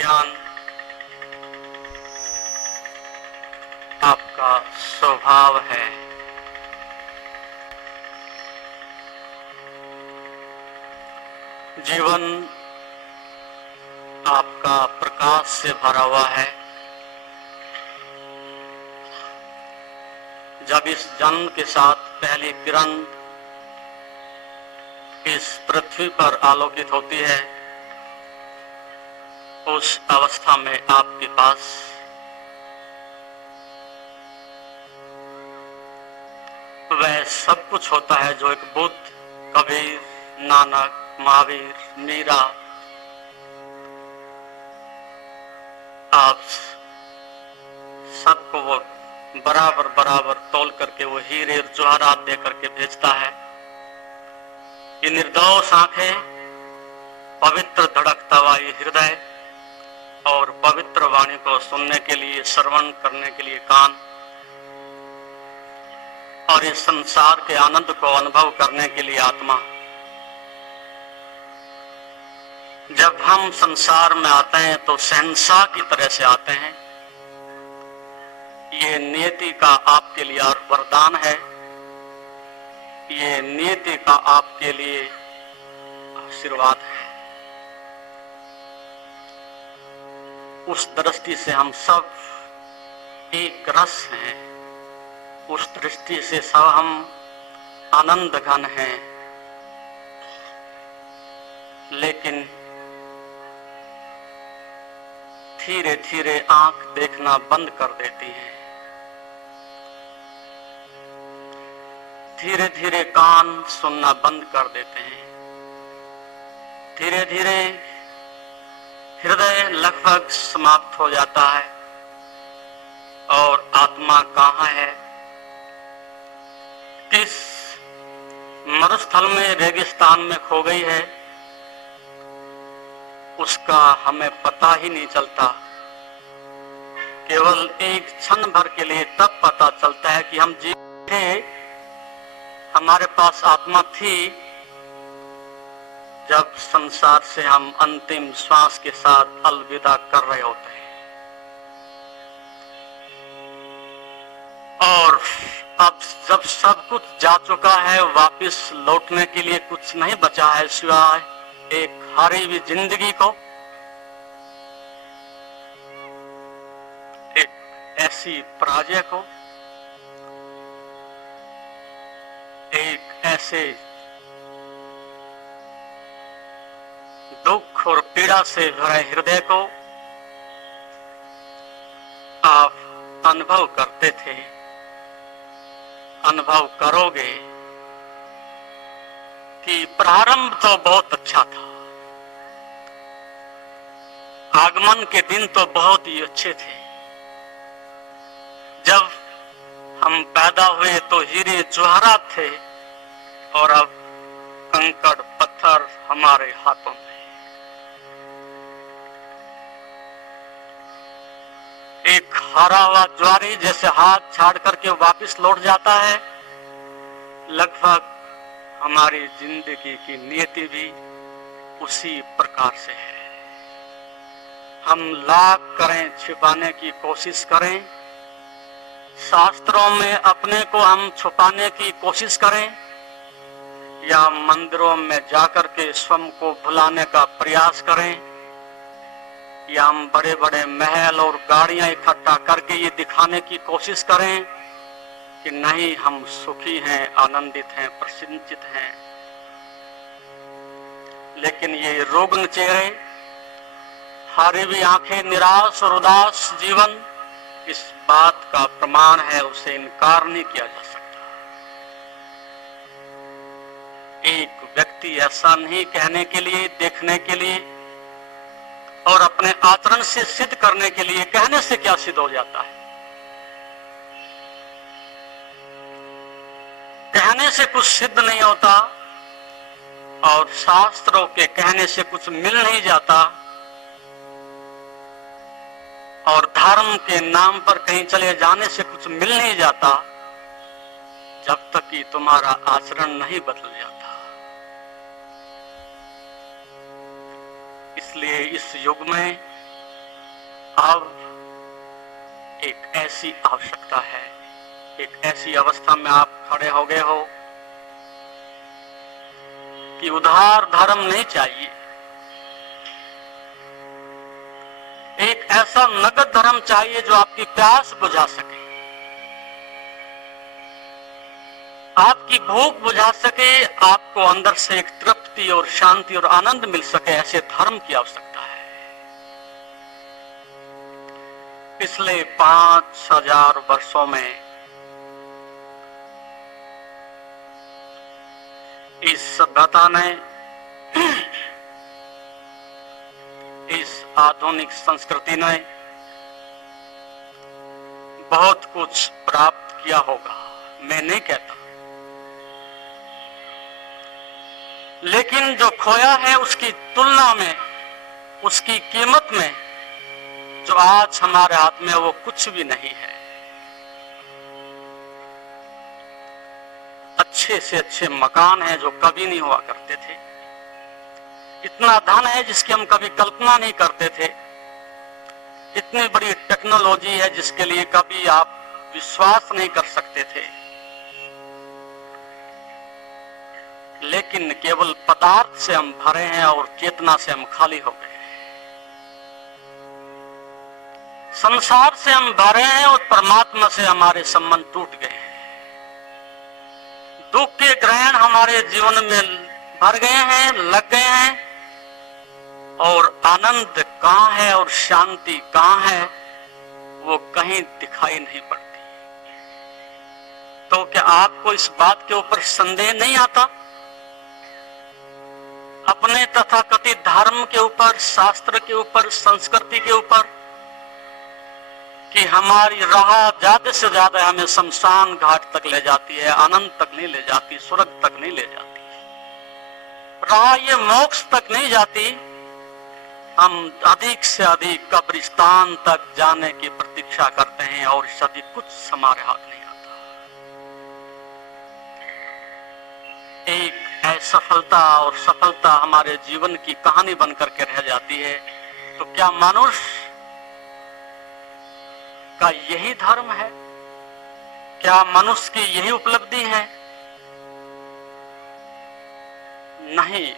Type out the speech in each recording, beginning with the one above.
ज्ञान आपका स्वभाव है। जीवन आपका प्रकाश से भरा हुआ है। जब इस जन्म के साथ पहली किरण इस पृथ्वी पर आलोकित होती है, उस अवस्था में आपके पास वह सब कुछ होता है जो एक बुद्ध, कबीर, नानक, महावीर, मीरा, आप सबको वो बराबर बराबर तोल करके वो हीरे और जवाहरात दे करके भेजता है। ये निर्दोष आंखें, पवित्र धड़कता हुआ ये हृदय और पवित्र वाणी को सुनने के लिए, श्रवण करने के लिए कान, और इस संसार के आनंद को अनुभव करने के लिए आत्मा। जब हम संसार में आते हैं तो शहंशाह की तरह से आते हैं। ये नियति का आपके लिए और वरदान है। ये नियति का आपके लिए आशीर्वाद है। उस दृष्टि से हम सब एक रस हैं। उस दृष्टि से सब हम आनंद घन हैं। लेकिन धीरे धीरे आंख देखना बंद कर देती है। धीरे धीरे कान सुनना बंद कर देते हैं। धीरे धीरे हृदय लगभग समाप्त हो जाता है और आत्मा कहाँ है, किस मरुस्थल में, रेगिस्तान में खो गई है, उसका हमें पता ही नहीं चलता। केवल एक क्षण भर के लिए तब पता चलता है कि हम जीवित थे, हमारे पास आत्मा थी, जब संसार से हम अंतिम श्वास के साथ अलविदा कर रहे होते हैं। और अब जब सब कुछ जा चुका है, वापस लौटने के लिए कुछ नहीं बचा है सिवाय एक हारी हुई जिंदगी को, एक ऐसी पराजय को, एक ऐसे दुख और पीड़ा से भरे हृदय को आप अनुभव करते थे, अनुभव करोगे कि प्रारंभ तो बहुत अच्छा था। आगमन के दिन तो बहुत ही अच्छे थे। जब हम पैदा हुए तो हीरे जवाहरात थे और अब कंकड़ पत्थर हमारे हाथों में। एक हारा हुआ ज्वारी जैसे हाथ छाड़ करके वापस लौट जाता है, लगभग हमारी जिंदगी की नियति भी उसी प्रकार से है। हम लाख करें छिपाने की कोशिश करें, शास्त्रों में अपने को हम छुपाने की कोशिश करें, या मंदिरों में जाकर के स्वयं को भुलाने का प्रयास करें, या हम बड़े बड़े महल और गाड़ियां इकट्ठा करके ये दिखाने की कोशिश करें कि नहीं, हम सुखी हैं, आनंदित हैं, प्रसन्नचित हैं। लेकिन ये रोगन चेहरे, हारी हुई आंखें, निराश और उदास जीवन इस बात का प्रमाण है, उसे इनकार नहीं किया जा सकता। एक व्यक्ति ऐसा नहीं कहने के लिए, देखने के लिए और अपने आचरण से सिद्ध करने के लिए, कहने से क्या सिद्ध हो जाता है? कहने से कुछ सिद्ध नहीं होता और शास्त्रों के कहने से कुछ मिल नहीं जाता, और धर्म के नाम पर कहीं चले जाने से कुछ मिल नहीं जाता, जब तक कि तुम्हारा आचरण नहीं बदल जाता। इसलिए इस युग में अब एक ऐसी आवश्यकता है, एक ऐसी अवस्था में आप खड़े हो गए हो कि उधार धर्म नहीं चाहिए, एक ऐसा नगद धर्म चाहिए जो आपकी प्यास बुझा सके, आपकी भूख बुझा सके, आपको अंदर से एक तृप्ति और शांति और आनंद मिल सके। ऐसे धर्म की आवश्यकता है। पिछले 5000 वर्षों में इस सभ्यता ने, इस आधुनिक संस्कृति ने बहुत कुछ प्राप्त किया होगा, मैं नहीं कहता, लेकिन जो खोया है उसकी तुलना में, उसकी कीमत में जो आज हमारे हाथ में वो कुछ भी नहीं है। अच्छे से अच्छे मकान हैं जो कभी नहीं हुआ करते थे, इतना धन है जिसकी हम कभी कल्पना नहीं करते थे, इतनी बड़ी टेक्नोलॉजी है जिसके लिए कभी आप विश्वास नहीं कर सकते थे, लेकिन केवल पदार्थ से हम भरे हैं और चेतना से हम खाली हो गए हैं। संसार से हम भरे हैं और परमात्मा से हमारे संबंध टूट गए हैं। दुख के ग्रहण हमारे जीवन में भर गए हैं, लग गए हैं, और आनंद कहां है और शांति कहां है वो कहीं दिखाई नहीं पड़ती। तो क्या आपको इस बात के ऊपर संदेह नहीं आता, अपने तथाकथित धर्म के ऊपर, शास्त्र के ऊपर, संस्कृति के ऊपर, कि हमारी राह ज्यादा से ज्यादा हमें शमशान घाट तक ले जाती है, आनंद तक नहीं ले जाती, स्वर्ग तक नहीं ले जाती, राह ये मोक्ष तक नहीं जाती। हम अधिक से अधिक कब्रिस्तान तक जाने की प्रतीक्षा करते हैं और इससे अधिक कुछ हमारे हाथ नहीं आता। एक असफलता और सफलता हमारे जीवन की कहानी बनकर के रह जाती है। तो क्या मनुष्य का यही धर्म है? क्या मनुष्य की यही उपलब्धि है? नहीं,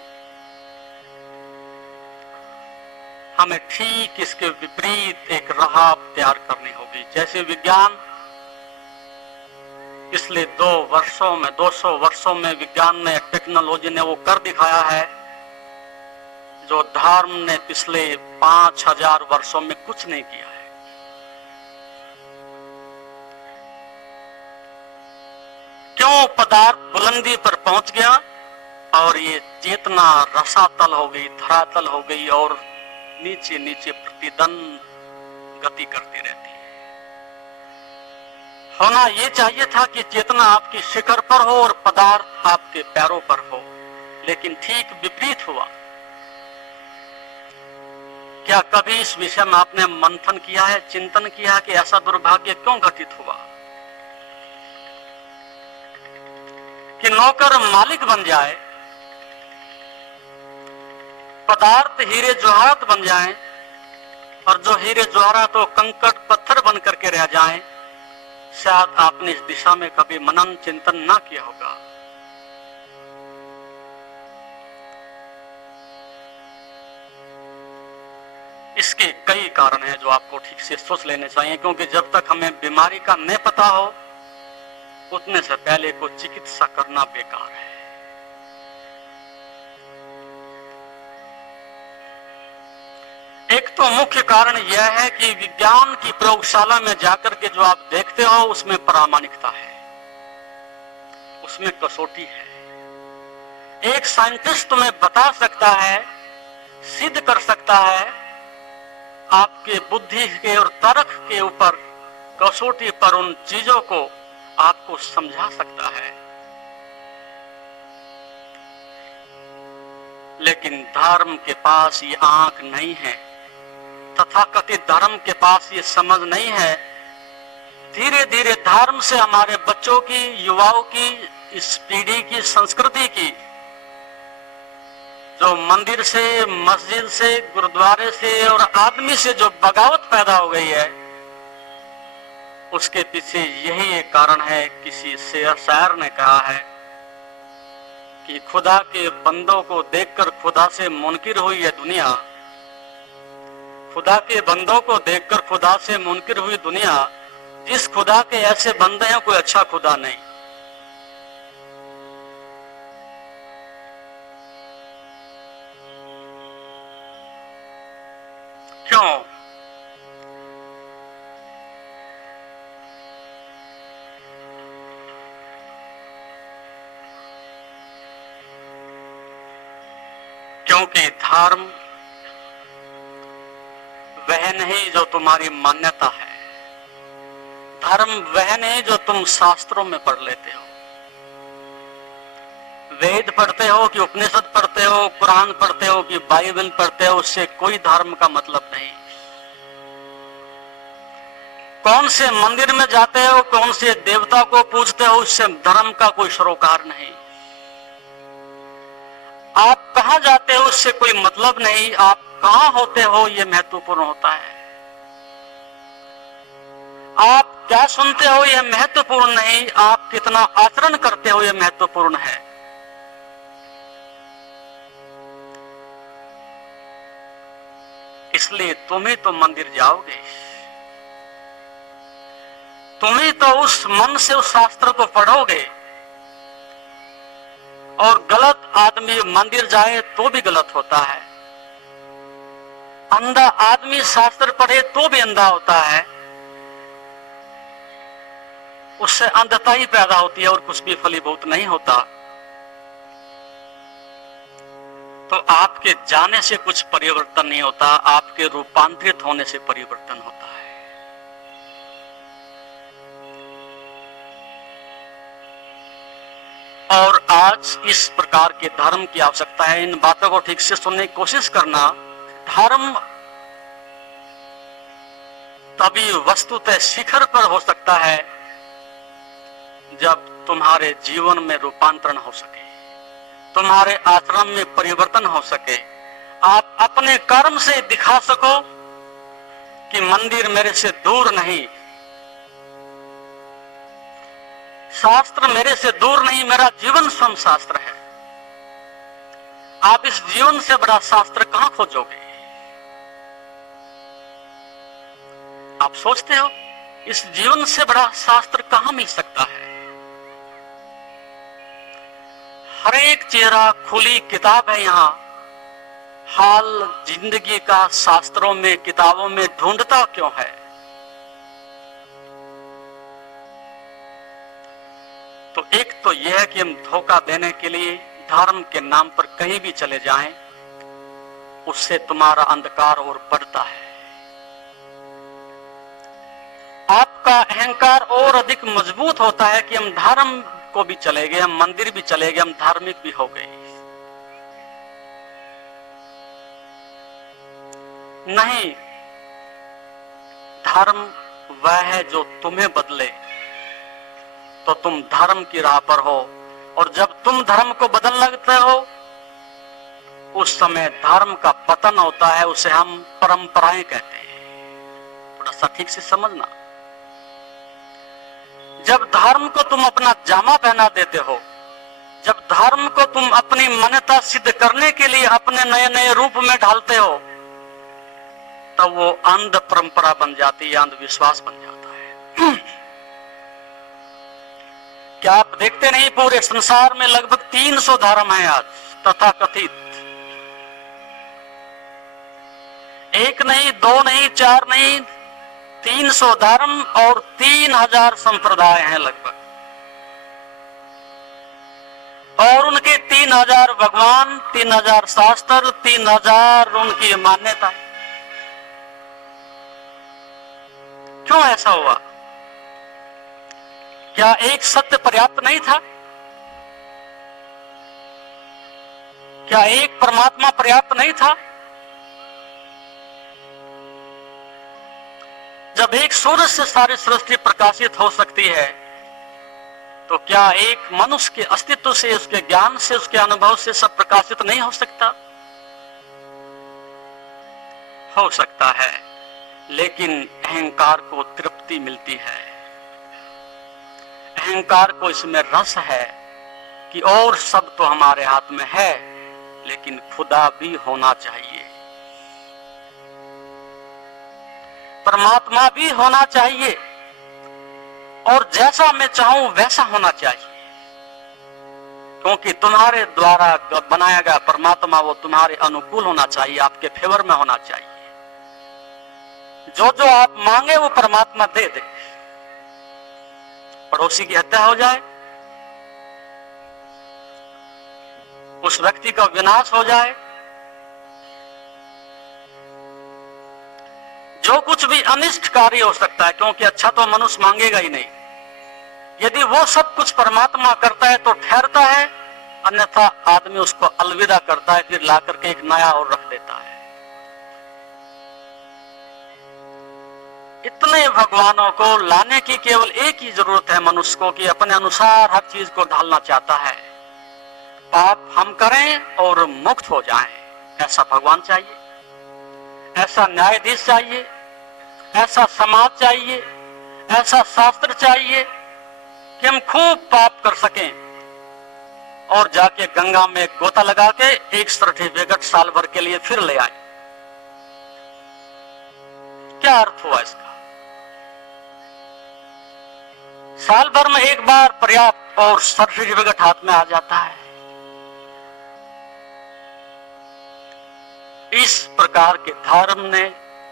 हमें ठीक इसके विपरीत एक राह तैयार करनी होगी। जैसे विज्ञान पिछले 200 वर्षों में विज्ञान ने, टेक्नोलॉजी ने वो कर दिखाया है जो धर्म ने पिछले 5000 वर्षों में कुछ नहीं किया है। क्यों पदार्थ बुलंदी पर पहुंच गया और ये चेतना रसातल हो गई, धरातल हो गई और नीचे नीचे प्रतिदिन गति करती रहती है। होना ये चाहिए था कि चेतना आपकी शिखर पर हो और पदार्थ आपके पैरों पर हो, लेकिन ठीक विपरीत हुआ। क्या कभी इस विषय में आपने मंथन किया है, चिंतन किया है कि ऐसा दुर्भाग्य क्यों घटित हुआ कि नौकर मालिक बन जाए, पदार्थ हीरे जवाहरात बन जाएं, और जो हीरे जवाहरात तो कंकड़ पत्थर बन करके रह जाएं? शायद आपने इस दिशा में कभी मनन चिंतन ना किया होगा। इसके कई कारण हैं जो आपको ठीक से सोच लेने चाहिए, क्योंकि जब तक हमें बीमारी का नहीं पता हो उतने से पहले को चिकित्सा करना बेकार है। एक तो मुख्य कारण यह है कि विज्ञान की प्रयोगशाला में जाकर के जो आप देखते हो उसमें प्रामाणिकता है, उसमें कसौटी है। एक साइंटिस्ट तुम्हें बता सकता है, सिद्ध कर सकता है, आपके बुद्धि के और तर्क के ऊपर, कसौटी पर उन चीजों को आपको समझा सकता है, लेकिन धर्म के पास ये आंख नहीं है, तथाकथित धर्म के पास ये समझ नहीं है। धीरे धीरे धर्म से हमारे बच्चों की, युवाओं की, इस पीढ़ी की, संस्कृति की जो मंदिर से, मस्जिद से, गुरुद्वारे से और आदमी से जो बगावत पैदा हो गई है, उसके पीछे यही एक कारण है। किसी शायर ने कहा है कि खुदा के बंदों को देखकर खुदा से मुनकिर हुई है दुनिया। खुदा के बंदों को देखकर खुदा से मुनकिर हुई दुनिया। जिस खुदा के ऐसे बंदे हैं कोई अच्छा खुदा नहीं। क्यों? क्योंकि धर्म वह नहीं जो तुम्हारी मान्यता है। धर्म वह नहीं जो तुम शास्त्रों में पढ़ लेते हो। वेद पढ़ते हो कि उपनिषद पढ़ते हो, कुरान पढ़ते हो कि बाइबल पढ़ते हो, उससे कोई धर्म का मतलब नहीं। कौन से मंदिर में जाते हो, कौन से देवता को पूजते हो, उससे धर्म का कोई सरोकार नहीं। आप कहां जाते हो उससे कोई मतलब नहीं। आप कहां होते हो ये महत्वपूर्ण होता है। आप क्या सुनते हो यह महत्वपूर्ण नहीं, आप कितना आचरण करते हो यह महत्वपूर्ण है। इसलिए तुम ही तो मंदिर जाओगे, तुम ही तो उस मन से उस शास्त्र को पढ़ोगे। और गलत आदमी मंदिर जाए तो भी गलत होता है। अंधा आदमी शास्त्र पढ़े तो भी अंधा होता है। उससे अंधता ही पैदा होती है और कुछ भी फलीभूत नहीं होता। तो आपके जाने से कुछ परिवर्तन नहीं होता, आपके रूपांतरित होने से परिवर्तन होता है। और आज इस प्रकार के धर्म की आवश्यकता है। इन बातों को ठीक से सुनने की कोशिश करना। धर्म तभी वस्तुतः शिखर पर हो सकता है जब तुम्हारे जीवन में रूपांतरण हो सके, तुम्हारे आचरण में परिवर्तन हो सके। आप अपने कर्म से दिखा सको कि मंदिर मेरे से दूर नहीं, शास्त्र मेरे से दूर नहीं, मेरा जीवन स्वयं शास्त्र है। आप इस जीवन से बड़ा शास्त्र कहां खोजोगे? आप सोचते हो इस जीवन से बड़ा शास्त्र कहां मिल सकता है? हर एक चेहरा खुली किताब है यहां। हाल जिंदगी का शास्त्रों में, किताबों में ढूंढता क्यों है? तो एक तो यह है कि हम धोखा देने के लिए धर्म के नाम पर कहीं भी चले जाएं, उससे तुम्हारा अंधकार और बढ़ता है। आपका अहंकार और अधिक मजबूत होता है कि हम धर्म को भी चले गए, हम मंदिर भी चले गए, हम धार्मिक भी हो गए। नहीं, धर्म वह है जो तुम्हें बदले तो तुम धर्म की राह पर हो। और जब तुम धर्म को बदल लगते हो उस समय धर्म का पतन होता है। उसे हम परंपराएं कहते हैं। थोड़ा सा ठीक से समझना। जब धर्म को तुम अपना जामा पहना देते हो, जब धर्म को तुम अपनी मान्यता सिद्ध करने के लिए अपने नए नए रूप में ढालते हो, तब वो अंध परंपरा बन जाती है, अंधविश्वास बन जाता है। क्या आप देखते नहीं पूरे संसार में लगभग 300 धर्म है आज तथाकथित। एक नहीं, दो नहीं, चार नहीं, 300 धर्म और 3000 संप्रदाय हैं लगभग। और उनके 3000 भगवान, 3000 शास्त्र, 3000 उनकी मान्यता। क्यों ऐसा हुआ? क्या एक सत्य पर्याप्त नहीं था? क्या एक परमात्मा पर्याप्त नहीं था? जब एक सूरज से सारी सृष्टि प्रकाशित हो सकती है, तो क्या एक मनुष्य के अस्तित्व से, उसके ज्ञान से, उसके अनुभव से सब प्रकाशित नहीं हो सकता? हो सकता है, लेकिन अहंकार को तृप्ति मिलती है। अहंकार को इसमें रस है कि और सब तो हमारे हाथ में है, लेकिन खुदा भी होना चाहिए, परमात्मा भी होना चाहिए, और जैसा मैं चाहूं वैसा होना चाहिए। क्योंकि तुम्हारे द्वारा बनाया गया परमात्मा वो तुम्हारे अनुकूल होना चाहिए, आपके फेवर में होना चाहिए। जो जो आप मांगे वो परमात्मा दे दे। पड़ोसी की हत्या हो जाए, उस व्यक्ति का विनाश हो जाए, जो कुछ भी अनिष्टकारी हो सकता है, क्योंकि अच्छा तो मनुष्य मांगेगा ही नहीं। यदि वो सब कुछ परमात्मा करता है तो ठहरता है, अन्यथा आदमी उसको अलविदा करता है, फिर ला करके एक नया और रख देता है। इतने भगवानों को लाने की केवल एक ही जरूरत है मनुष्य को, कि अपने अनुसार हर चीज को ढालना चाहता है। पाप हम करें और मुक्त हो जाएं, ऐसा भगवान चाहिए, ऐसा न्यायाधीश चाहिए, ऐसा समाज चाहिए, ऐसा शास्त्र चाहिए कि हम खूब पाप कर सकें और जाके गंगा में गोता लगा के एक सर्टिफिकेट साल भर के लिए फिर ले आए। क्या अर्थ हुआ इसका? साल भर में एक बार पर्याप्त और सर्टिफिकेट हाथ में आ जाता है। इस प्रकार के धर्म ने,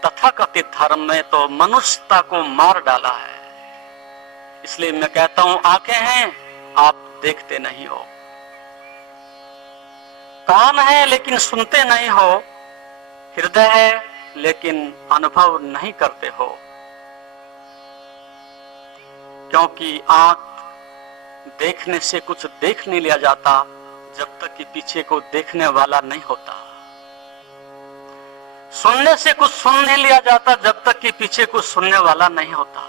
तथाकथित धर्म ने तो मनुष्यता को मार डाला है। इसलिए मैं कहता हूं, आंखें हैं आप देखते नहीं हो, कान है लेकिन सुनते नहीं हो, हृदय है लेकिन अनुभव नहीं करते हो। क्योंकि आंख देखने से कुछ देख नहीं लिया जाता जब तक कि पीछे को देखने वाला नहीं होता। सुनने से कुछ सुन नहीं लिया जाता जब तक कि पीछे कुछ सुनने वाला नहीं होता।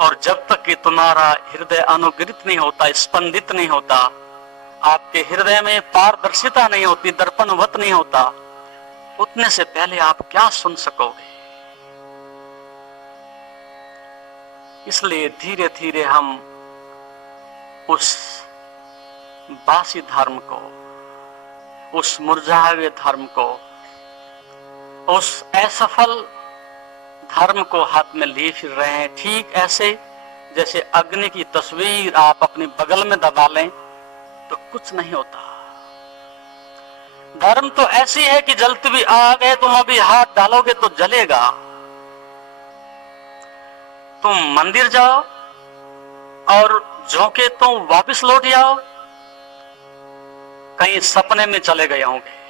और जब तक कि तुम्हारा हृदय अनुग्रहित नहीं होता, स्पंदित नहीं होता, आपके हृदय में पारदर्शिता नहीं होती, दर्पणवत नहीं होता, उतने से पहले आप क्या सुन सकोगे? इसलिए धीरे धीरे हम उस बासी धर्म को, उस मुरझाए हुए धर्म को, उस असफल धर्म को हाथ में लिए फिर रहे हैं। ठीक ऐसे जैसे अग्नि की तस्वीर आप अपने बगल में दबा लें तो कुछ नहीं होता। धर्म तो ऐसी है कि जलती हुई आग है, तुम अभी हाथ डालोगे तो जलेगा। तुम मंदिर जाओ और झोंके तो वापस लौट जाओ, कहीं सपने में चले गए होंगे।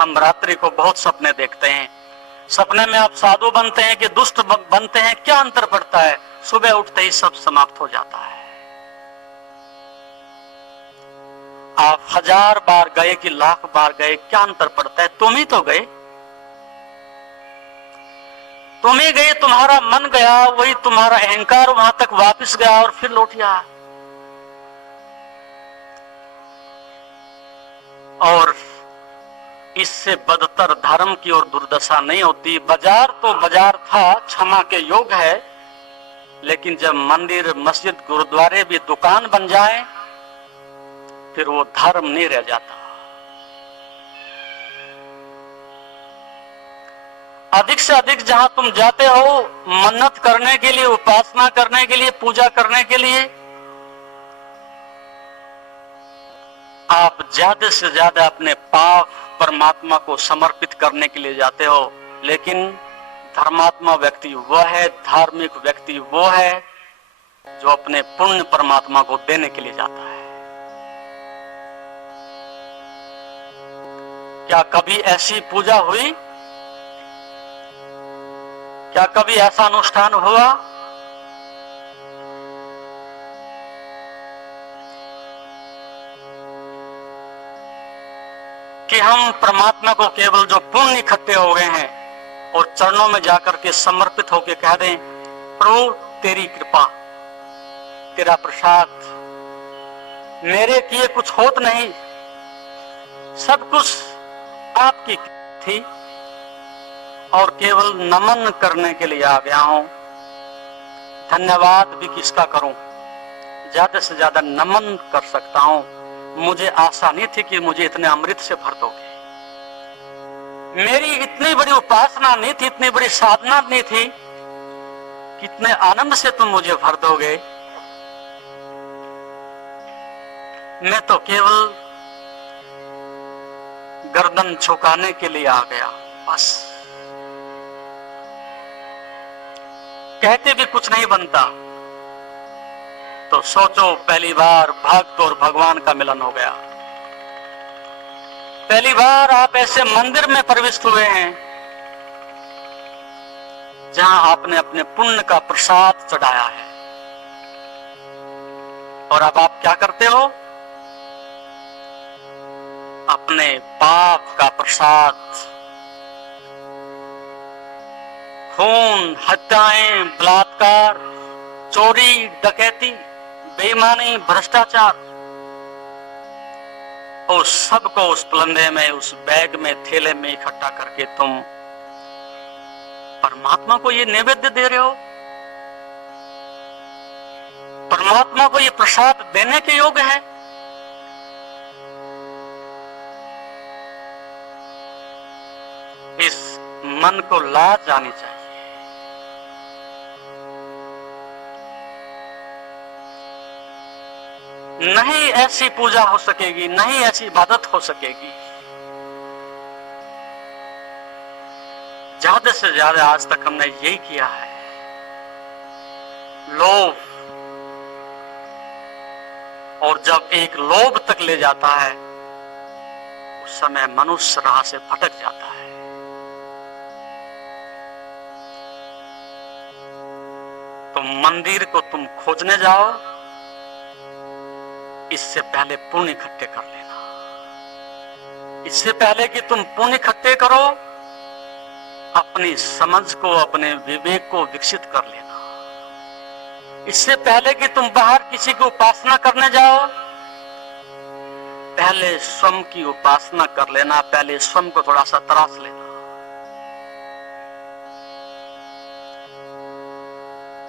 हम रात्रि को बहुत सपने देखते हैं। सपने में आप साधु बनते हैं कि दुष्ट बनते हैं, क्या अंतर पड़ता है? सुबह उठते ही सब समाप्त हो जाता है। आप 1000 बार गए कि लाख बार गए, क्या अंतर पड़ता है? तुम ही तो गए, तुम ही गए, तुम्हारा मन गया, वही तुम्हारा अहंकार वहां तक वापस गया और फिर लौट गया। और इससे बदतर धर्म की और दुर्दशा नहीं होती। बाजार तो बाजार था, क्षमा के योग है, लेकिन जब मंदिर, मस्जिद, गुरुद्वारे भी दुकान बन जाए फिर वो धर्म नहीं रह जाता। अधिक से अधिक जहां तुम जाते हो मन्नत करने के लिए, उपासना करने के लिए, पूजा करने के लिए, आप ज्यादा से ज्यादा अपने पाप परमात्मा को समर्पित करने के लिए जाते हो। लेकिन धर्मात्मा व्यक्ति वह है, धार्मिक व्यक्ति वो है जो अपने पुण्य परमात्मा को देने के लिए जाता है। क्या कभी ऐसी पूजा हुई? क्या कभी ऐसा अनुष्ठान हुआ? कि हम परमात्मा को केवल जो पुण्य इकट्ठे हो गए हैं और चरणों में जाकर के समर्पित होकर कह दें, प्रभु तेरी कृपा, तेरा प्रसाद, मेरे किए कुछ होत नहीं, सब कुछ आपकी थी और केवल नमन करने के लिए आ गया हूं। धन्यवाद भी किसका करूं, ज्यादा से ज्यादा नमन कर सकता हूं। मुझे आशा नहीं थी कि मुझे इतने अमृत से भर दोगे। मेरी इतनी बड़ी उपासना नहीं थी, इतनी बड़ी साधना नहीं थी, कितने आनंद से तुम मुझे भर दोगे। मैं तो केवल गर्दन झुकाने के लिए आ गया, बस। कहते भी कुछ नहीं बनता, तो सोचो पहली बार भक्त और भगवान का मिलन हो गया। पहली बार आप ऐसे मंदिर में प्रविष्ट हुए हैं जहां आपने अपने पुण्य का प्रसाद चढ़ाया है, और अब आप क्या करते हो? अपने पाप का प्रसाद, खून, हत्याएं, बलात्कार, चोरी, डकैती, बेईमानी, भ्रष्टाचार, उस सब को उस पलंदे में, उस बैग में, थैले में इकट्ठा करके तुम परमात्मा को ये नैवेद्य दे रहे हो। परमात्मा को ये प्रसाद देने के योग्य है? इस मन को लाज आनी चाहिए। नहीं ऐसी पूजा हो सकेगी, नहीं ऐसी इबादत हो सकेगी। ज्यादा से ज्यादा आज तक हमने यही किया है, लोभ। और जब एक लोभ तक ले जाता है, उस समय मनुष्य राह से भटक जाता है। तो मंदिर को तुम खोजने जाओ, इससे पहले पुण्य इकट्ठे कर लेना। इससे पहले कि तुम पुण्य इकट्ठे करो, अपनी समझ को, अपने विवेक को विकसित कर लेना। इससे पहले कि तुम बाहर किसी की उपासना करने जाओ, पहले स्वयं की उपासना कर लेना। पहले स्वयं को थोड़ा सा तराश लेना।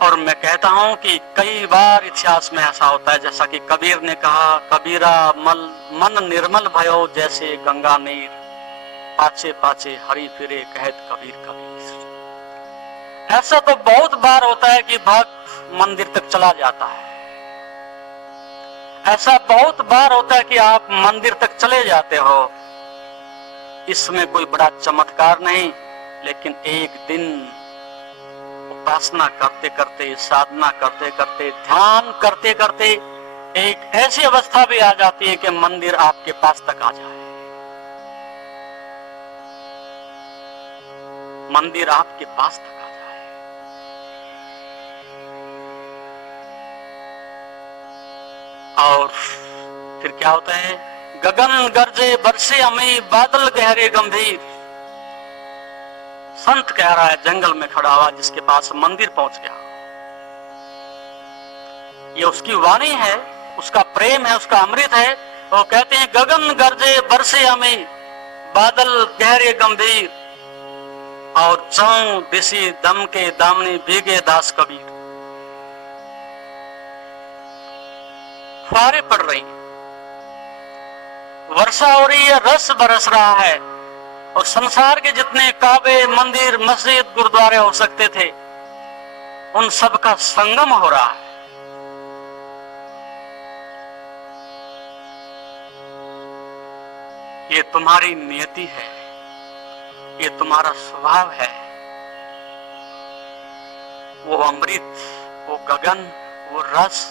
और मैं कहता हूं कि कई बार इतिहास में ऐसा होता है, जैसा कि कबीर ने कहा, कबीरा मन निर्मल भयो जैसे गंगा नीर, पाछे पाछे हरि फिरे कहत कबीर कबीर। ऐसा तो बहुत बार होता है कि भक्त मंदिर तक चला जाता है। ऐसा बहुत बार होता है कि आप मंदिर तक चले जाते हो। इसमें कोई बड़ा चमत्कार नहीं, लेकिन एक दिन उपासना करते करते, साधना करते करते, ध्यान करते करते एक ऐसी अवस्था भी आ जाती है कि मंदिर आपके पास तक आ जाए। मंदिर आपके पास तक आ जाए। और फिर क्या होता है? गगन गरजे बरसे अमी, बादल गहरे गंभीर। संत कह रहा है, जंगल में खड़ा हुआ जिसके पास मंदिर पहुंच गया। ये उसकी वाणी है, उसका प्रेम है, उसका अमृत है। वो कहते हैं गगन गरजे बरसे अमी, बादल गहरे गंभीर, और चौं दिसी दम के दामनी भीगे दास कबीर। फुहारें पड़ रही, वर्षा हो रही है, रस बरस रहा है, और संसार के जितने काबे, मंदिर, मस्जिद, गुरुद्वारे हो सकते थे, उन सब का संगम हो रहा है। ये तुम्हारी नियति है, ये तुम्हारा स्वभाव है। वो अमृत, वो गगन, वो रस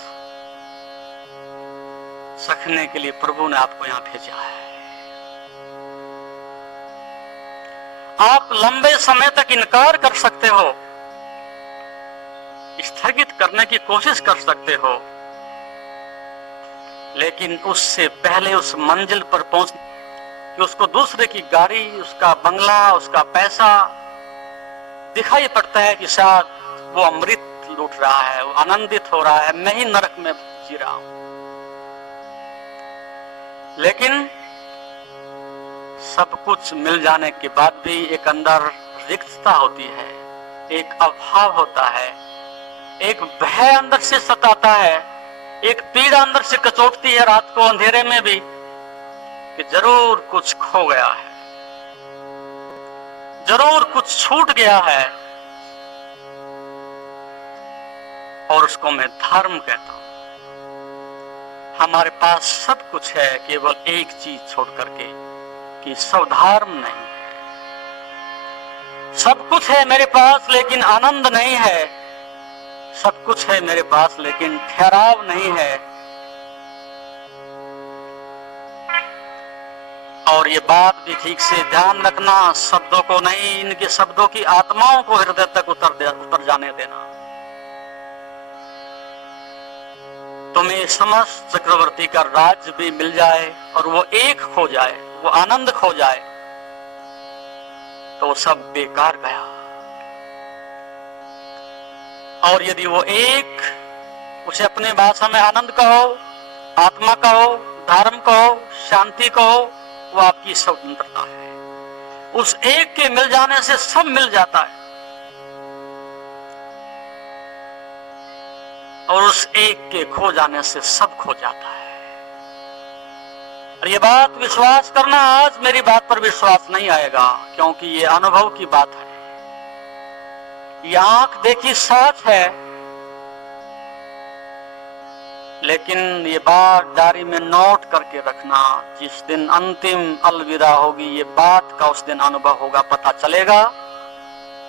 सखने के लिए प्रभु ने आपको यहां भेजा है। आप लंबे समय तक इनकार कर सकते हो, स्थगित करने की कोशिश कर सकते हो, लेकिन उससे पहले उस मंजिल पर पहुंच कि उसको दूसरे की गाड़ी, उसका बंगला, उसका पैसा दिखाई पड़ता है कि शायद वो अमृत लूट रहा है, वो आनंदित हो रहा है, मैं ही नरक में जी रहा हूं। लेकिन सब कुछ मिल जाने के बाद भी एक अंदर रिक्तता होती है, एक अभाव होता है, एक भय अंदर से सताता है, एक पीड़ा अंदर से कचोटती है रात को अंधेरे में भी कि जरूर कुछ खो गया है, जरूर कुछ छूट गया है। और उसको मैं धर्म कहता हूं। हमारे पास सब कुछ है, केवल एक चीज छोड़ करके कि स्वधर्म नहीं है। सब कुछ है मेरे पास लेकिन आनंद नहीं है, सब कुछ है मेरे पास लेकिन ठहराव नहीं है। और ये बात भी ठीक से ध्यान रखना, शब्दों को नहीं, इनके शब्दों की आत्माओं को हृदय तक उतर जाने देना। तुम्हें समस्त चक्रवर्ती का राज्य भी मिल जाए और वो एक खो जाए, वो आनंद खो जाए, तो सब बेकार गया। और यदि वो एक, उसे अपने भाषा में आनंद कहो, आत्मा कहो, धर्म कहो, शांति कहो, वो आपकी स्वतंत्रता है। उस एक के मिल जाने से सब मिल जाता है और उस एक के खो जाने से सब खो जाता है। और ये बात विश्वास करना, आज मेरी बात पर विश्वास नहीं आएगा क्योंकि ये अनुभव की बात है, ये आंख देखी सच है, लेकिन ये बात डायरी में नोट करके रखना। जिस दिन अंतिम अलविदा होगी, ये बात का उस दिन अनुभव होगा, पता चलेगा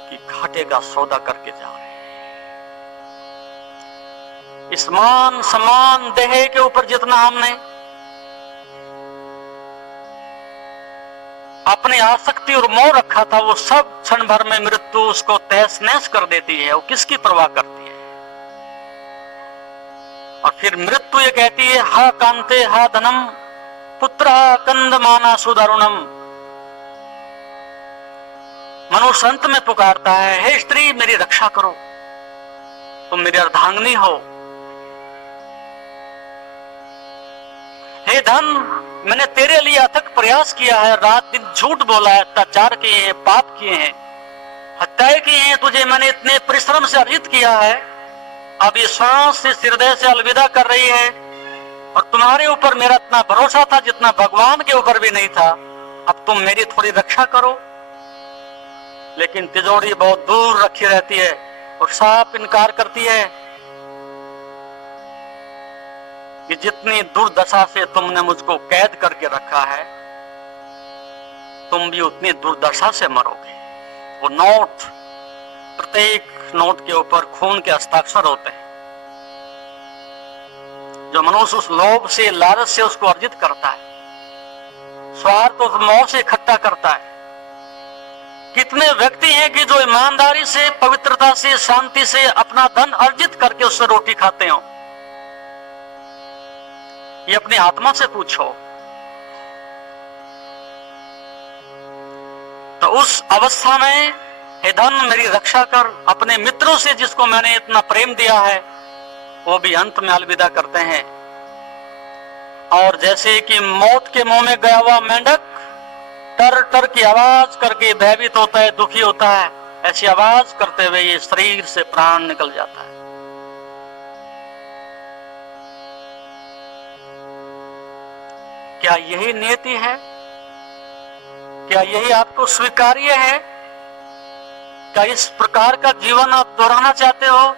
कि घाटे का सौदा करके जा रहे हैं। इस मान सम्मान देह के ऊपर जितना हमने अपनी आसक्ति और मोह रखा था, वो सब क्षण भर में मृत्यु उसको तहस नहस कर देती है। वो किसकी परवाह करती है? और फिर मृत्यु ये कहती है, हा कांते हा धनम पुत्र कंद माना सुदारुणम। मनुष्य अंत में पुकारता है, हे स्त्री मेरी रक्षा करो, तुम मेरी अर्धांगिनी हो। हे धन, मैंने तेरे लिए अथक प्रयास किया है, रात दिन झूठ बोला है, अत्याचार किए हैं, पाप किए हैं, हत्याएं की हैं, तुझे मैंने इतने परिश्रम से अर्जित किया है। अब ये श्वास से हृदय से अलविदा कर रही है और तुम्हारे ऊपर मेरा इतना भरोसा था जितना भगवान के ऊपर भी नहीं था। अब तुम मेरी थोड़ी रक्षा करो। लेकिन तिजोरी बहुत दूर रखी रहती है और साफ इनकार करती है कि जितनी दुर्दशा से तुमने मुझको कैद करके रखा है, तुम भी उतनी दुर्दशा से मरोगे। वो नोट, प्रत्येक नोट के ऊपर खून के हस्ताक्षर होते हैं। जो मनुष्य उस लोभ से, लालच से उसको अर्जित करता है, स्वार्थ और मोह से इकट्ठा करता है। कितने व्यक्ति हैं कि जो ईमानदारी से, पवित्रता से, शांति से अपना धन अर्जित करके उससे रोटी खाते हो। ये अपनी आत्मा से पूछो। तो उस अवस्था में, हे धन मेरी रक्षा कर, अपने मित्रों से जिसको मैंने इतना प्रेम दिया है, वो भी अंत में अलविदा करते हैं। और जैसे कि मौत के मुंह में गया हुआ मेंढक टर टर की आवाज करके भयभीत होता है, दुखी होता है, ऐसी आवाज करते हुए ये शरीर से प्राण निकल जाता है। क्या यही नियति है? क्या यही आपको स्वीकार्य है? क्या इस प्रकार का जीवन आप दोहराना चाहते हो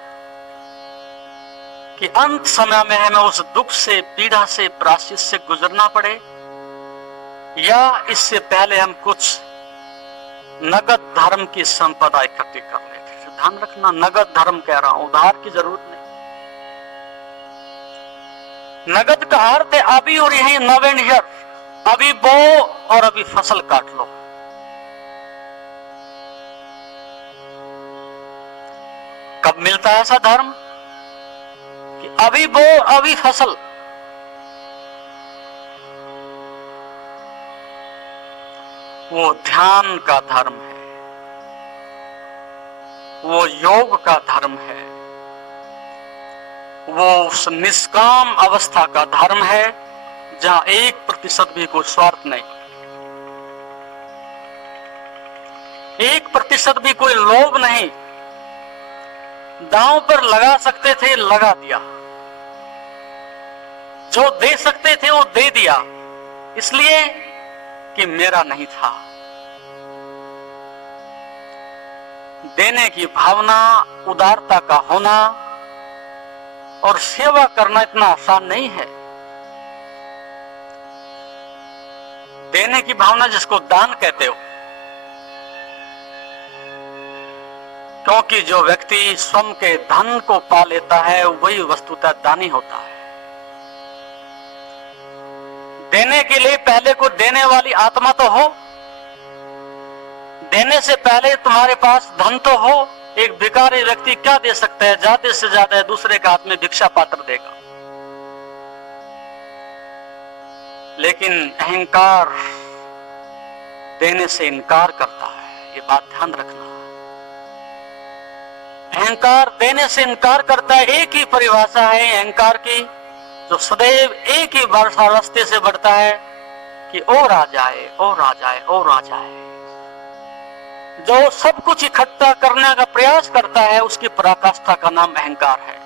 कि अंत समय में हमें उस दुख से, पीड़ा से, प्रायश्चित से गुजरना पड़े, या इससे पहले हम कुछ नगद धर्म की संपदा इकट्ठी कर लेते? ध्यान रखना, नगद धर्म कह रहा हूं, उधार की जरूरत नहीं। नगद का अर्थ है अभी और यही नव एंड हियर, अभी बो और अभी फसल काट लो। कब मिलता है ऐसा धर्म कि अभी बो अभी फसल? वो ध्यान का धर्म है, वो योग का धर्म है, वो उस निष्काम अवस्था का धर्म है जहां 1% भी कोई स्वार्थ नहीं, 1% भी कोई लोभ नहीं। दांव पर लगा सकते थे, लगा दिया। जो दे सकते थे वो दे दिया, इसलिए कि मेरा नहीं था। देने की भावना, उदारता का होना और सेवा करना इतना आसान नहीं है। देने की भावना जिसको दान कहते हो, क्योंकि जो व्यक्ति स्वयं के धन को पा लेता है वही वस्तुतः दानी होता है। देने के लिए पहले को देने वाली आत्मा तो हो, देने से पहले तुम्हारे पास धन तो हो। एक भिखारी व्यक्ति क्या दे सकता है? ज्यादा से ज्यादा दूसरे के हाथ में भिक्षा पात्र देगा। लेकिन अहंकार देने से इनकार करता है, ये बात ध्यान रखना। अहंकार देने से इनकार करता है। एक ही परिभाषा है अहंकार की, जो सदैव एक ही वर्षा रास्ते से बढ़ता है कि और आ जाए, और आ जाए, और आ जाए। जो सब कुछ इकट्ठा करने का प्रयास करता है उसकी पराकाष्ठा का नाम अहंकार है।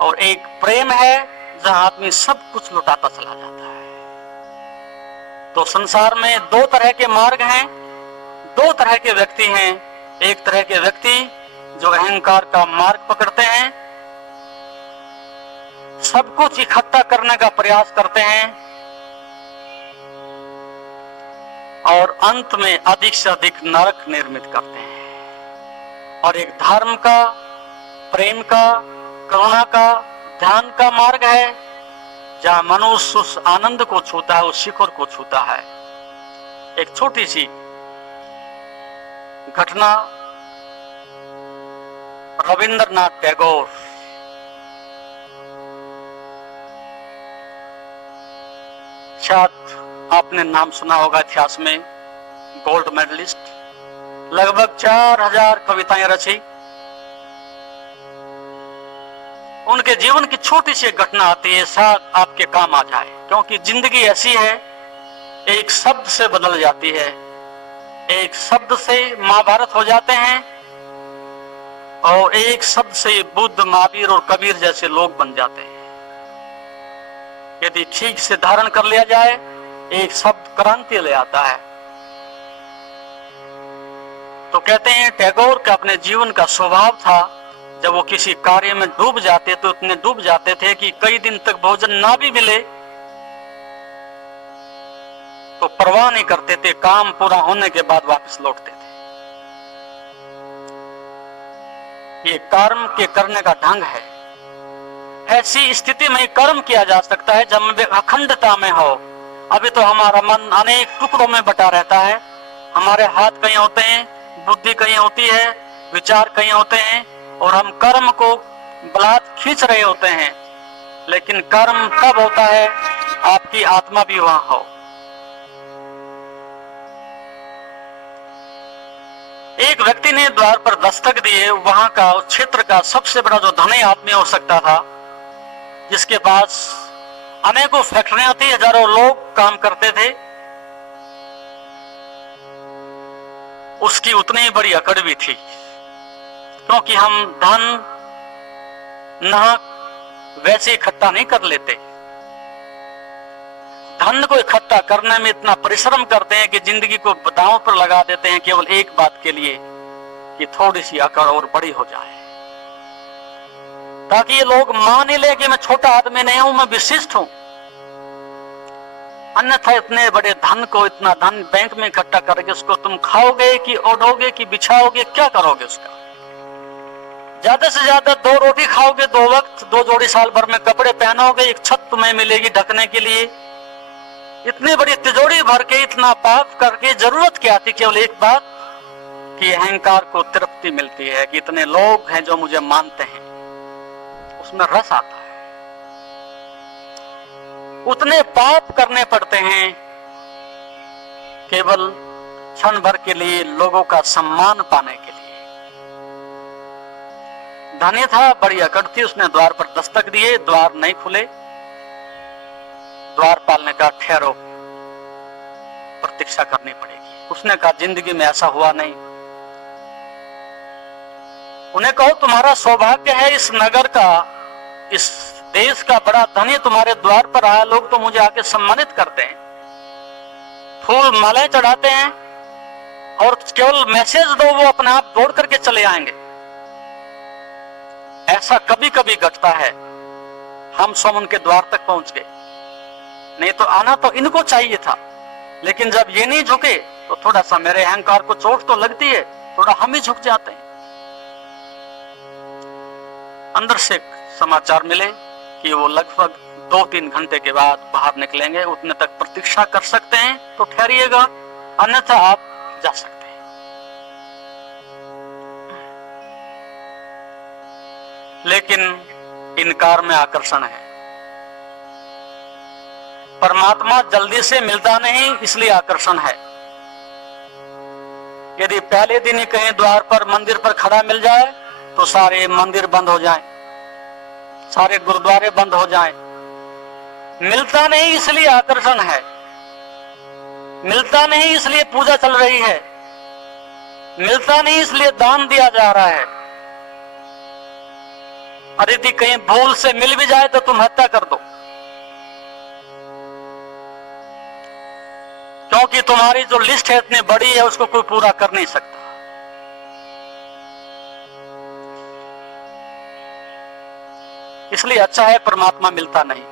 और एक प्रेम है जहां आदमी सब कुछ लुटाता चला जाता है। तो संसार में दो तरह के मार्ग हैं, दो तरह के व्यक्ति हैं। एक तरह के व्यक्ति जो अहंकार का मार्ग पकड़ते हैं, सब कुछ इकट्ठा करने का प्रयास करते हैं और अंत में अधिक से अधिक नरक निर्मित करते हैं। और एक धर्म का, प्रेम का, करुणा का, ध्यान का मार्ग है जहां मनुष्य उस आनंद को छूता है, उस शिखर को छूता है। एक छोटी सी घटना, रविंद्रनाथ टैगोर शायद आपने नाम सुना होगा, इतिहास में गोल्ड मेडलिस्ट, लगभग 4000 कविताएं रची। उनके जीवन की छोटी सी घटना आती है, शायद आपके काम आ जाए, क्योंकि जिंदगी ऐसी है, एक शब्द से बदल जाती है। एक शब्द से महाभारत हो जाते हैं और एक शब्द से बुद्ध, महावीर और कबीर जैसे लोग बन जाते हैं। यदि ठीक से धारण कर लिया जाए, एक शब्द क्रांति ले आता है। तो कहते हैं टैगोर का अपने जीवन का स्वभाव था, जब वो किसी कार्य में डूब जाते तो इतने डूब जाते थे कि कई दिन तक भोजन ना भी मिले तो परवाह नहीं करते थे, काम पूरा होने के बाद वापस लौटते थे। ये कर्म के करने का ढंग है। ऐसी स्थिति में कर्म किया जा सकता है जब वे अखंडता में हो। अभी तो हमारा मन अनेक टुकड़ों में बटा रहता है। हमारे हाथ कहीं होते हैं, बुद्धि कहीं होती है, विचार कहीं होते हैं और हम कर्म को बलात् खींच रहे होते हैं। लेकिन कर्म तब होता है आपकी आत्मा भी वहां हो। एक व्यक्ति ने द्वार पर दस्तक दिए, वहां का उस क्षेत्र का सबसे बड़ा जो धनी आदमी हो सकता था, जिसके पास अनेकों फैक्ट्रियां थी, हजारों लोग काम करते थे, उसकी उतनी बड़ी अकड़ भी थी। क्योंकि हम धन नाहक वैसे इकट्ठा नहीं कर लेते। धन को इकट्ठा करने में इतना परिश्रम करते हैं कि जिंदगी को दांव पर लगा देते हैं केवल एक बात के लिए कि थोड़ी सी अकड़ और बड़ी हो जाए, ताकि ये लोग मान ही ले कि मैं छोटा आदमी नहीं हूं, मैं विशिष्ट हूं। अन्यथा इतने बड़े धन को, इतना धन बैंक में इकट्ठा करके उसको तुम खाओगे कि ओढ़ोगे कि बिछाओगे, क्या करोगे उसका? ज्यादा से ज्यादा 2 रोटी खाओगे, 2 वक्त, 2 जोड़ी साल भर में कपड़े पहनोगे, एक छत तुम्हें मिलेगी ढकने के लिए। इतनी बड़ी तिजोरी भर के इतना पाप करके जरूरत क्या थी? केवल एक बात कि अहंकार को तृप्ति मिलती है कि इतने लोग हैं जो मुझे मानते हैं, उसमें रस आता है। उतने पाप करने पड़ते हैं केवल क्षण भर के लिए, लोगों का सम्मान पाने के लिए। धनी था, बड़ी अकड़ थी, उसने द्वार पर दस्तक दिए, द्वार नहीं खुले। द्वारपाल ने कहा ठहरो, प्रतीक्षा करनी पड़ेगी। उसने कहा जिंदगी में ऐसा हुआ नहीं। उन्हें कहो तुम्हारा सौभाग्य है, इस नगर का, इस देश का बड़ा धनी तुम्हारे द्वार पर आया, लोग तो मुझे आके सम्मानित करते हैं, फूल मालाएं चढ़ाते हैं, और केवल मैसेज दो वो अपने आप दौड़ करके चले आएंगे। ऐसा कभी कभी घटता है। हम स्वयं उनके द्वार तक पहुंच गए, नहीं तो आना तो इनको चाहिए था। लेकिन जब ये नहीं झुके तो थोड़ा सा मेरे अहंकार को चोट तो लगती है, थोड़ा हम ही झुक जाते हैं। अंदर से समाचार मिले कि वो लगभग 2-3 घंटे के बाद बाहर निकलेंगे, उतने तक प्रतीक्षा कर सकते हैं तो ठहरिएगा, अन्यथा आप जा सकते हैं। लेकिन इनकार में आकर्षण है। परमात्मा जल्दी से मिलता नहीं, इसलिए आकर्षण है। यदि पहले दिन ही कहीं द्वार पर, मंदिर पर खड़ा मिल जाए तो सारे मंदिर बंद हो जाएं, सारे गुरुद्वारे बंद हो जाएं। मिलता नहीं इसलिए आकर्षण है, मिलता नहीं इसलिए पूजा चल रही है, मिलता नहीं इसलिए दान दिया जा रहा है। और यदि कहीं भूल से मिल भी जाए तो तुम हत्या कर दो, क्योंकि तुम्हारी जो लिस्ट है इतनी बड़ी है, उसको कोई पूरा कर नहीं सकता। इसलिए अच्छा है परमात्मा मिलता नहीं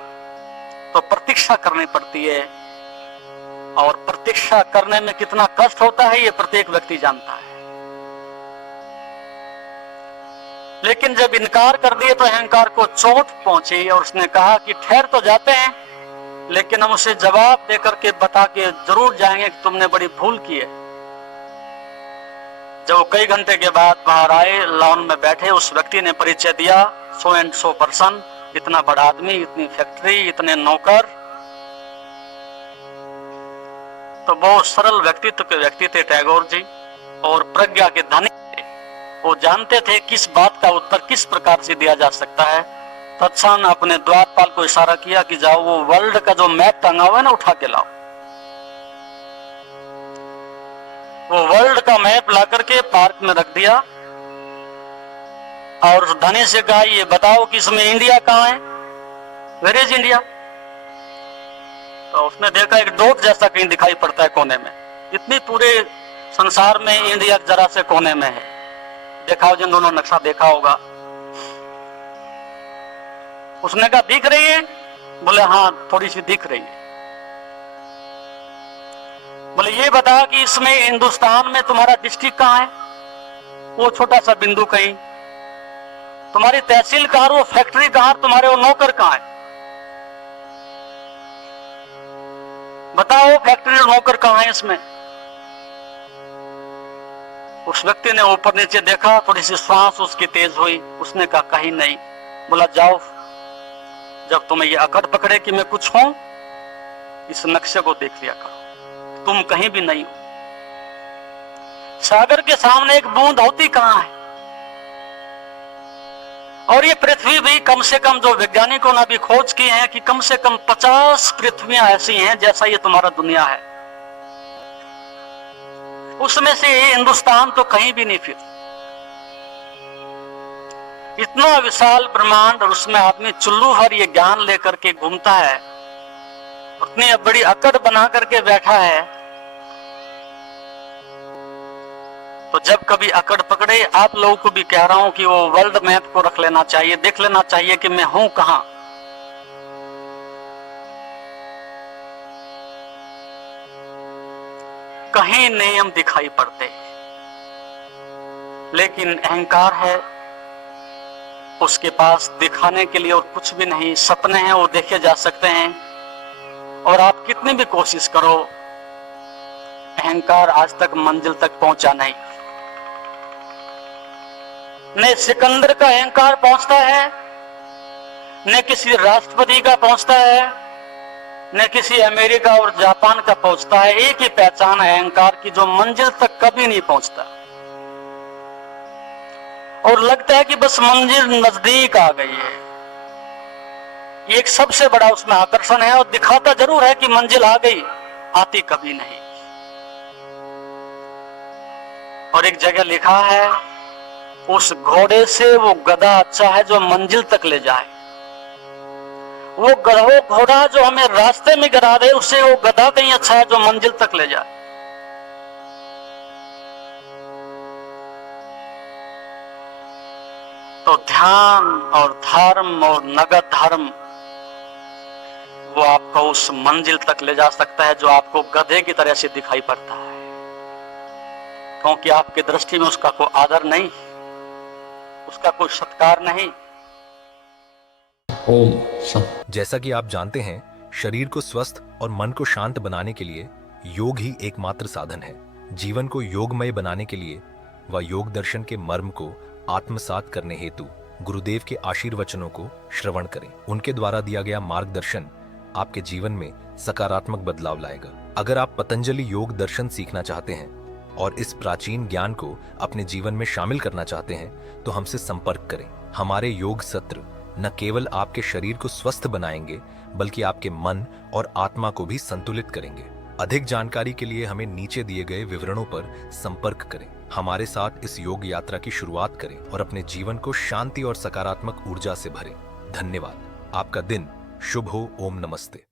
तो प्रतीक्षा करनी पड़ती है, और प्रतीक्षा करने में कितना कष्ट होता है ये प्रत्येक व्यक्ति जानता है। लेकिन जब इनकार कर दिए तो अहंकार को चोट पहुंची और उसने कहा कि ठहर तो जाते हैं, लेकिन हम उसे जवाब देकर के बता के जरूर जाएंगे कि तुमने बड़ी भूल की है। जब कई घंटे के बाद बाहर आए, लॉन में बैठे, उस व्यक्ति ने परिचय दिया, 100 and 100 पर्सन, इतना बड़ा आदमी, इतनी फैक्ट्री, इतने नौकर। तो बहुत सरल व्यक्तित्व के व्यक्ति थे टैगोर जी, और प्रज्ञा के धनी थे। वो जानते थे किस बात का उत्तर किस प्रकार से दिया जा सकता है। तत्क्षण अपने द्वारपाल को इशारा किया कि जाओ वो वर्ल्ड का जो मैप टंगा हुआ है ना, उठा के लाओ। वो वर्ल्ड का मैप ला करके पार्क में रख दिया, और उस धनी से कहा ये बताओ कि इसमें इंडिया कहाँ है, वेयर इज इंडिया। तो उसने देखा एक डॉट जैसा कहीं दिखाई पड़ता है कोने में, इतनी पूरे संसार में इंडिया जरा से कोने में है। देखा जिन दोनों नक्शा देखा होगा। उसने कहा दिख रही है, बोले हाँ थोड़ी सी दिख रही है। बोले ये बता कि इसमें हिंदुस्तान में तुम्हारा डिस्ट्रिक्ट कहाँ है, वो छोटा सा बिंदु कहीं, तुम्हारी तहसील कहाँ, वो फैक्ट्री कहाँ, तुम्हारे वो नौकर कहाँ है, बताओ फैक्ट्री और नौकर कहाँ है इसमें। उस व्यक्ति ने ऊपर नीचे देखा, थोड़ी सी सांस उसकी तेज हुई। उसने कहा कहीं नहीं। बोला जाओ, जब तुम्हें ये अकड़ पकड़े कि मैं कुछ हूं, इस नक्शे को देख लिया करो, तुम कहीं भी नहीं हो। सागर के सामने एक बूंद होती कहां है, और ये पृथ्वी भी कम से कम, जो वैज्ञानिकों ने भी खोज की है कि कम से कम 50 पृथ्वियां ऐसी हैं जैसा ये तुम्हारा दुनिया है, उसमें से ये हिंदुस्तान तो कहीं भी नहीं। फिर इतना विशाल ब्रह्मांड, और उसमें आदमी चुल्लू भर ये ज्ञान लेकर के घूमता है, उतनी बड़ी अकड़ बना करके बैठा है। तो जब कभी अकड़ पकड़े, आप लोगों को भी कह रहा हूं कि वो वर्ल्ड मैप को रख लेना चाहिए, देख लेना चाहिए कि मैं हूं कहां। कहीं नियम दिखाई पड़ते, लेकिन अहंकार है, उसके पास दिखाने के लिए और कुछ भी नहीं। सपने हैं वो देखे जा सकते हैं, और आप कितनी भी कोशिश करो, अहंकार आज तक मंजिल तक पहुंचा नहीं। न सिकंदर का अहंकार पहुंचता है, न किसी राष्ट्रपति का पहुंचता है, न किसी अमेरिका और जापान का पहुंचता है। एक ही पहचान है अहंकार की, जो मंजिल तक कभी नहीं पहुंचता, और लगता है कि बस मंजिल नजदीक आ गई है। ये एक सबसे बड़ा उसमें आकर्षण है, और दिखाता जरूर है कि मंजिल आ गई, आती कभी नहीं। और एक जगह लिखा है, उस घोड़े से वो गधा अच्छा है जो मंजिल तक ले जाए। वो घोड़ा जो हमें रास्ते में गिरा दे, उससे वो गधा कहीं अच्छा है जो मंजिल तक ले जाए। तो ध्यान और धर्म और नगद धर्म वो आपको उस मंजिल तक ले जा सकता है जो आपको गधे की तरह से दिखाई पड़ता है, क्योंकि आपकी दृष्टि में उसका कोई आदर नहीं, उसका कोई सत्कार नहीं। ओम। जैसा कि आप जानते हैं, शरीर को स्वस्थ और मन को शांत बनाने के लिए योग ही एकमात्र साधन है। जीवन को योगमय बनाने के लिए व योग दर्शन के मर्म को आत्मसात करने हेतु गुरुदेव के आशीर्वचनों को श्रवण करें। उनके द्वारा दिया गया मार्गदर्शन आपके जीवन में सकारात्मक बदलाव लाएगा। अगर आप पतंजलि योग दर्शन सीखना चाहते हैं और इस प्राचीन ज्ञान को अपने जीवन में शामिल करना चाहते हैं तो हमसे संपर्क करें। हमारे योग सत्र न केवल आपके शरीर को स्वस्थ बनाएंगे बल्कि आपके मन और आत्मा को भी संतुलित करेंगे। अधिक जानकारी के लिए हमें नीचे दिए गए विवरणों पर संपर्क करें। हमारे साथ इस योग यात्रा की शुरुआत करें और अपने जीवन को शांति और सकारात्मक ऊर्जा से भरें। धन्यवाद। आपका दिन शुभ हो। ओम नमस्ते।